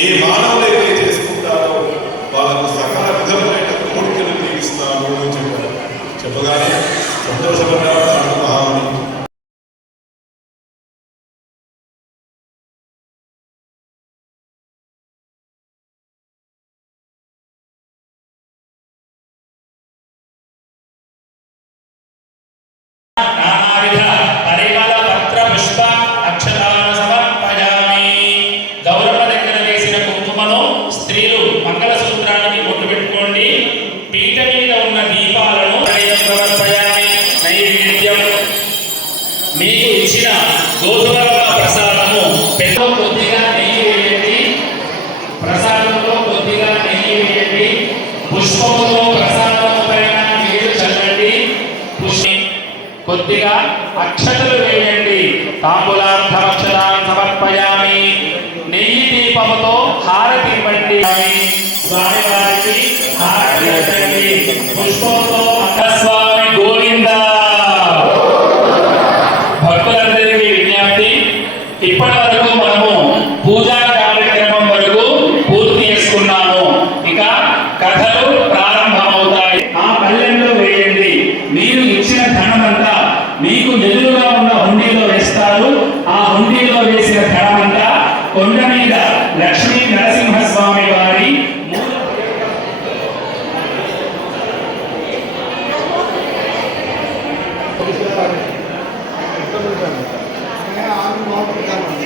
ఏ మానవులైతే చేసుకుంటారో వాళ్ళకు సకల విధములైన కోరికలు తీరుస్తాను అని చెప్పారు. చెప్పగానే సంతోషపడ్డారు మహాముని. స్త్రీలు మంగళసూత్రానికి బొట్టు పెట్టుకోండి. పీట మీద ఉన్న దీపాలను నైవేద్యం మీకు ఇచ్చిన గోధుమ ప్రసాదము కొద్దిగా నెయ్యి వేయండి. ప్రసాదంలో కొద్దిగా నెయ్యి వేయండి. పుష్పములో ప్రసాదం పైన నీరు చల్లండి. కొద్దిగా అక్షతలు వేయండి. తాంబూలార్థమక్షతాన్ సమర్పయామి. నెయ్యి దీపముతో హారతి ఇవ్వండి. స్వామివారికి హారతి ఇవ్వండి. పుష్పంతో స్వామి గోవింద. భక్తులందరికీ విజ్ఞప్తి, ఇప్పటి వరకు మనము పూజా కార్యక్రమం వరకు పూర్తి చేసుకున్నాము. ఇక కథలు ప్రారంభమవుతాయి. ఆ పల్లెంలో వేయండి. మీరు ఇచ్చిన ధనమంతా మీకు ఎదురుగా ఉన్న హుండీలో వేస్తారు. ఆ హుండీలో వేసిన ధనమంతా కొండ మీద లక్ష్మీ నరసింహస్వామి వారి ఆ